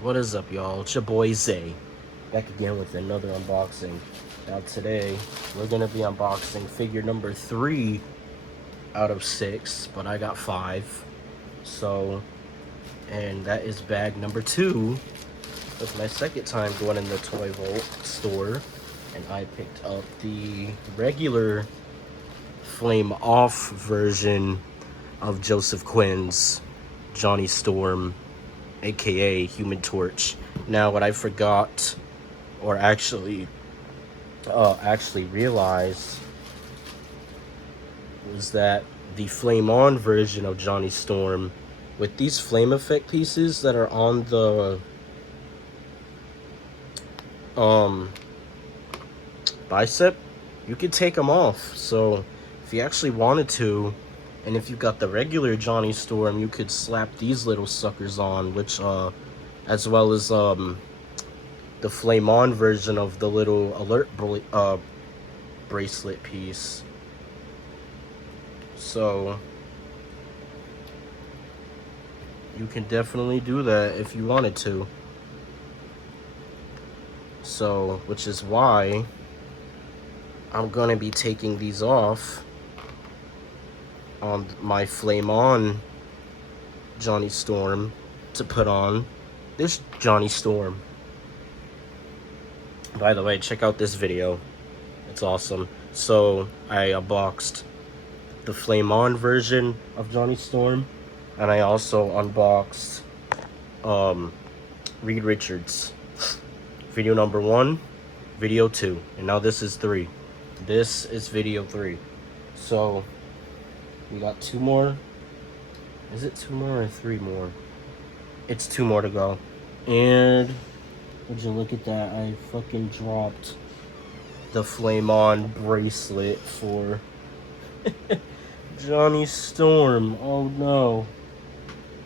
What is up, y'all? It's your boy Zay, back again with another unboxing. Now today, we're gonna be unboxing figure number 3 out of 6, but I got 5. So, and that is bag number 2. That's my second time going in the Toy Vault store, and I picked up the regular flame off version of Joseph Quinn's Johnny Storm, aka Human Torch. Now, what I forgot, or actually realized, was that the flame on version of Johnny Storm, with these flame effect pieces that are on the bicep, you could take them off. So if you actually wanted to, and if you got the regular Johnny Storm, you could slap these little suckers on, which as well as the flame on version of the little alert bracelet piece. So you can definitely do that if you wanted to. So, which is why I'm gonna be taking these off on my flame on Johnny Storm to put on this Johnny Storm. By the way, check out this video. It's awesome. So I unboxed the flame on version of Johnny Storm, and I also unboxed Reed Richards. Video number 1, video 2, and now this is 3. This is video 3. So we got 2 more. Is it 2 more or 3 more? It's 2 more to go. And would you look at that? I fucking dropped the flame on bracelet for Johnny Storm. Oh no.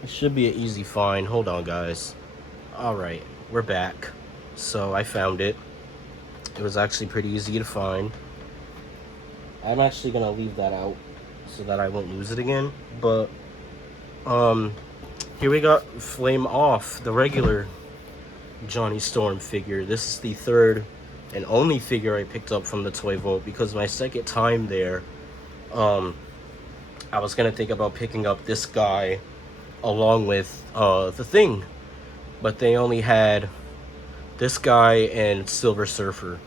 It should be an easy find. Hold on, guys. Alright, we're back. So I found it. It was actually pretty easy to find. I'm actually gonna leave that out so that I won't lose it again. But here we got Flame Off, the regular Johnny Storm figure. This is the 3rd and only figure I picked up from the Toy Vault, because my second time there, I was gonna think about picking up this guy along with the Thing, but they only had this guy and Silver Surfer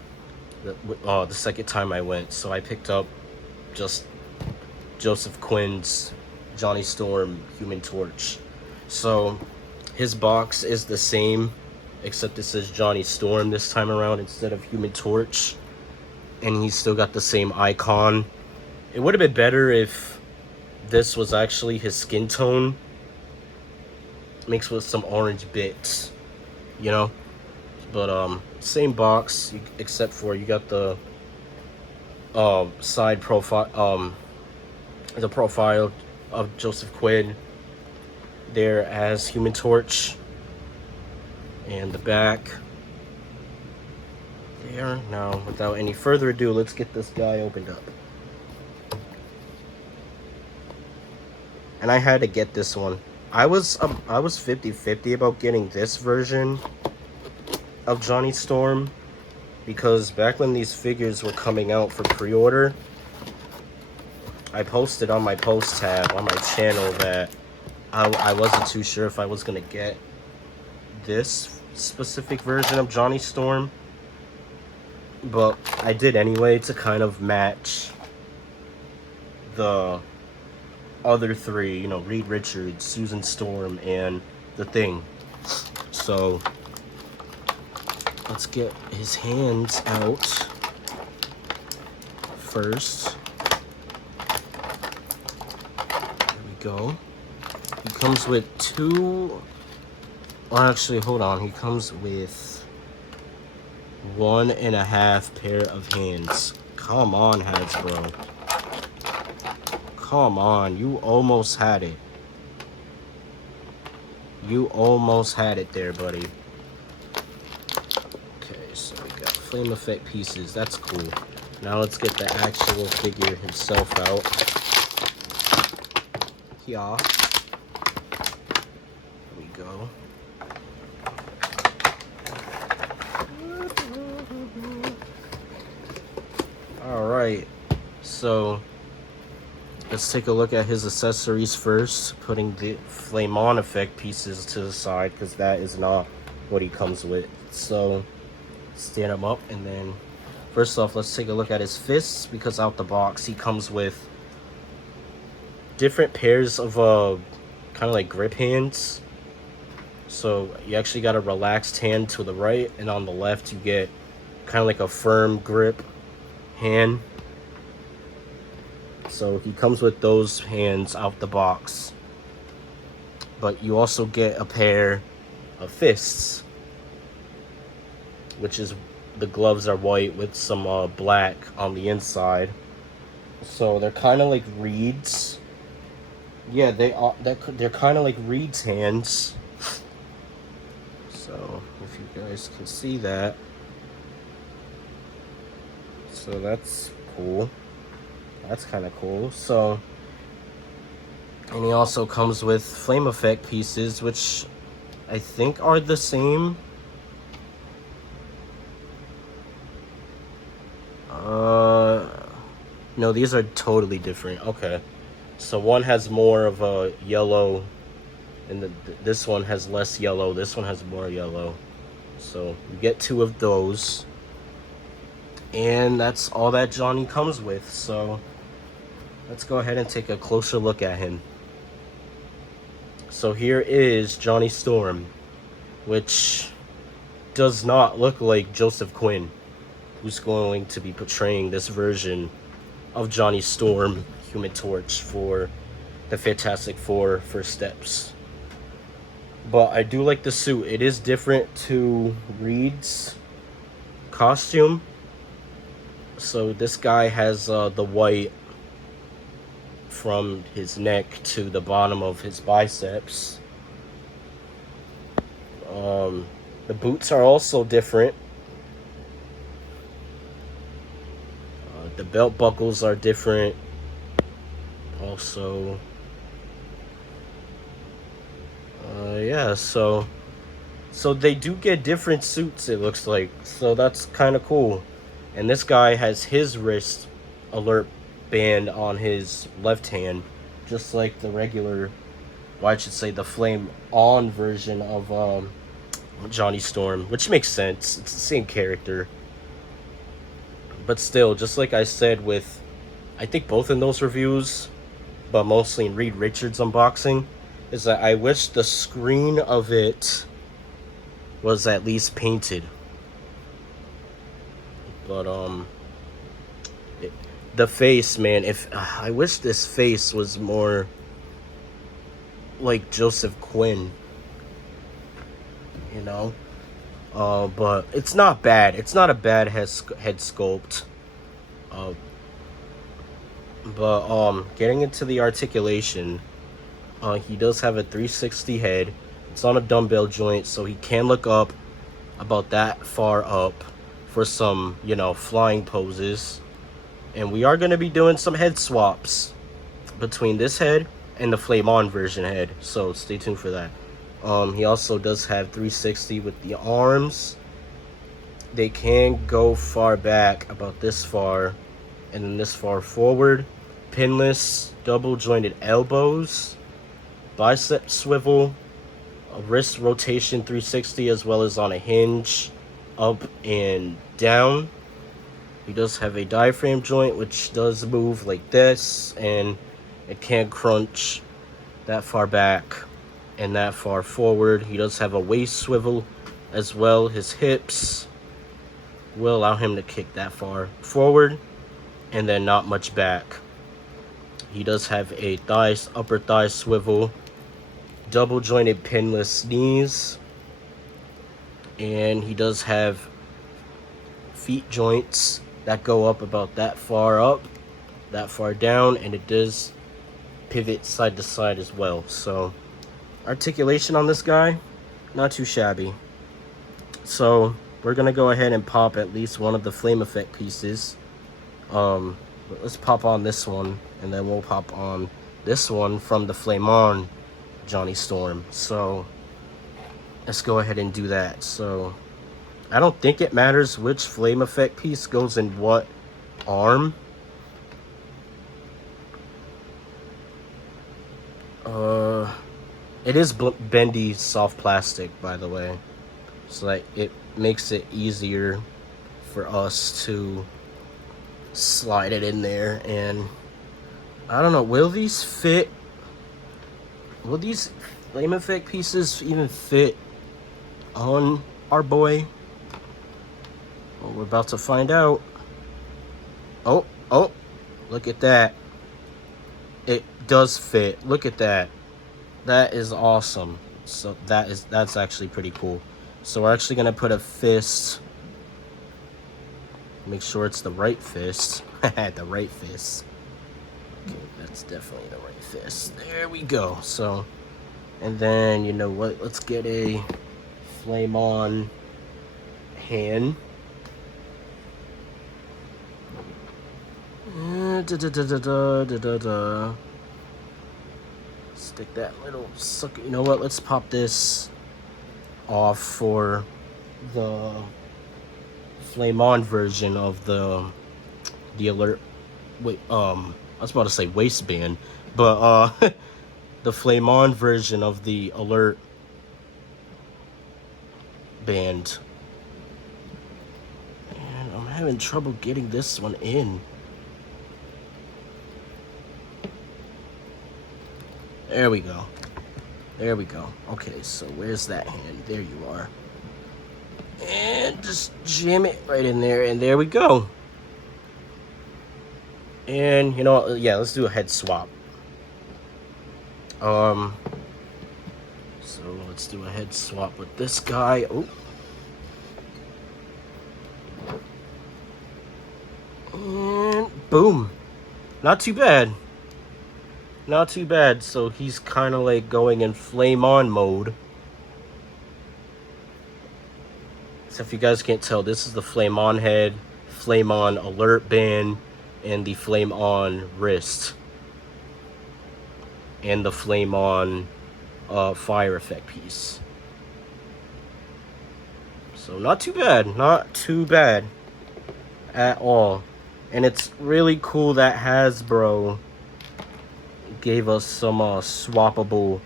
the second time I went. So I picked up just Joseph Quinn's Johnny Storm Human Torch. So his box is the same, except it says Johnny Storm this time around instead of Human Torch, and he's still got the same icon. It would have been better if this was actually his skin tone mixed with some orange bits, you know. But same box, except for you got the side profile, the profile of Joseph Quinn there as Human Torch, and the back there. Now, without any further ado, let's get this guy opened up. And I had to get this one. I was 50-50 about getting this version of Johnny Storm, because back when these figures were coming out for pre-order, I posted on my post tab on my channel that I wasn't too sure if I was gonna get this specific version of Johnny Storm, but I did anyway to kind of match the other 3, you know, Reed Richards, Susan Storm, and the Thing. So let's get his hands out first. There we go. He comes with 2, or actually, hold on. He comes with 1.5 pair of hands. Come on, Hasbro. Come on, you almost had it. You almost had it there, buddy. So we got flame effect pieces. That's cool. Now let's get the actual figure himself out. Yeah. There we go. right, so let's take a look at his accessories first, putting the flame on effect pieces to the side because that is not what he comes with. So stand him up, and then first off, let's take a look at his fists, because out the box he comes with different pairs of kind of like grip hands. So you actually got a relaxed hand to the right, and on the left you get kind of like a firm grip hand. So he comes with those hands out the box, but you also get a pair of fists, which is, the gloves are white with some black on the inside. So they're kind of like reeds. Yeah, they're kind of like reeds hands. So if you guys can see that, so that's cool. That's kind of cool. So, and he also comes with flame effect pieces, which I think are the same. No, these are totally different. Okay, so one has more of a yellow, and this one has less yellow. This one has more yellow. So you get two of those, and that's all that Johnny comes with. So let's go ahead and take a closer look at him. So here is Johnny Storm, which does not look like Joseph Quinn, who's going to be portraying this version of Johnny Storm, Human Torch, for the Fantastic Four First Steps. But I do like the suit. It is different to Reed's costume. So this guy has the white from his neck to the bottom of his biceps. The boots are also different. The belt buckles are different. Also, yeah, so they do get different suits, it looks like. So that's kind of cool. And this guy has his wrist alert band on his left hand, just like the regular, well, I should say the flame on version of Johnny Storm, which makes sense. It's the same character. But still, just like I said with, I think both in those reviews, but mostly in Reed Richards unboxing, is that I wish the screen of it was at least painted. But the face, man, if I wish this face was more like Joseph Quinn, you know. But it's not bad. It's not a bad head sculpt. But getting into the articulation, he does have a 360 head. It's on a dumbbell joint, so he can look up about that far up for some, you know, flying poses. And we are going to be doing some head swaps between this head and the Flame On version head, so stay tuned for that. He also does have 360 with the arms. They can go far back, about this far, and then this far forward. Pinless, double jointed elbows, bicep swivel, a wrist rotation 360, as well as on a hinge, up and down. He does have a diaphragm joint, which does move like this, and it can crunch that far back and that far forward. He does have a waist swivel as well. His hips will allow him to kick that far forward and then not much back. He does have a upper thigh swivel, double jointed pinless knees, and he does have feet joints that go up about that far up, that far down, and it does pivot side to side as well. So articulation on this guy, not too shabby. So we're gonna go ahead and pop at least one of the flame effect pieces. Let's pop on this one, and then we'll pop on this one from the Flame On Johnny Storm. So let's go ahead and do that. So I don't think it matters which flame effect piece goes in what arm, It is bendy soft plastic, by the way, so that it makes it easier for us to slide it in there. And I don't know, will these fit? Will these flame effect pieces even fit on our boy? Well, we're about to find out. Oh, oh, look at that. It does fit. Look at that. That is awesome. So that's actually pretty cool. So we're actually gonna put a fist. Make sure it's the right fist. The right fist. Okay, that's definitely the right fist. There we go. So, and then you know what? Let's get a flame on hand. Stick that little sucker. You know what? Let's pop this off for the flame on version of the alert. Wait, I was about to say waistband, but the flame on version of the alert band. And I'm having trouble getting this one in. There we go. There we go. Okay, so where's that hand? There you are. And just jam it right in there, and there we go. And you know what? Yeah, let's do a head swap. So let's do a head swap with this guy. Oh. And boom. Not too bad. Not too bad. So he's kind of like going in flame on mode. So if you guys can't tell, this is the flame on head, flame on alert band, and the flame on wrist. And the flame on fire effect piece. So not too bad. Not too bad at all. And it's really cool that Hasbro gave us some swappable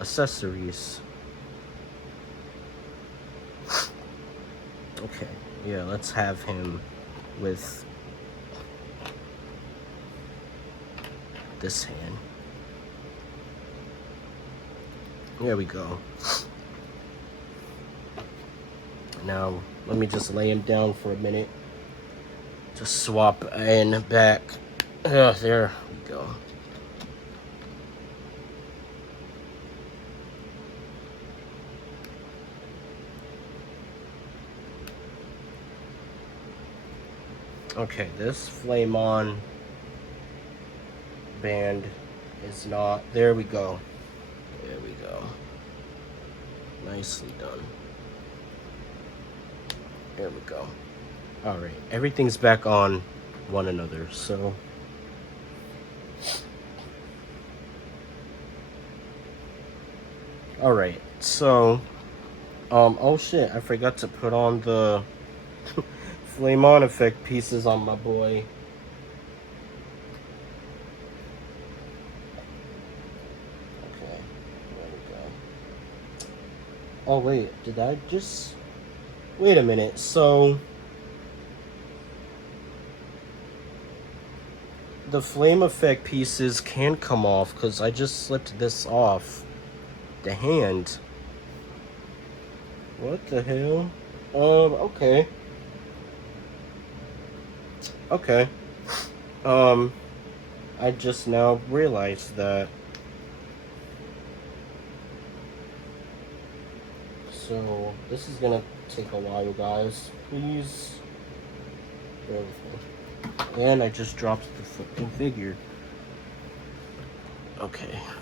accessories. Okay, yeah, let's have him with this hand. There we go. Now, let me just lay him down for a minute. Just swap in back. There we go. Okay, this flame on band is not. There we go. There we go. Nicely done. There we go. Alright, everything's back on one another, so. Alright, so. Oh shit, I forgot to put on the flame on effect pieces on my boy. Okay, there we go. Oh wait, did I just... Wait a minute, so... The flame effect pieces can come off because I just slipped this off the hand. What the hell? Okay. Okay. I just now realized that. So, this is gonna take a while, guys. Please bear with me. And I just dropped the fucking figure. Okay,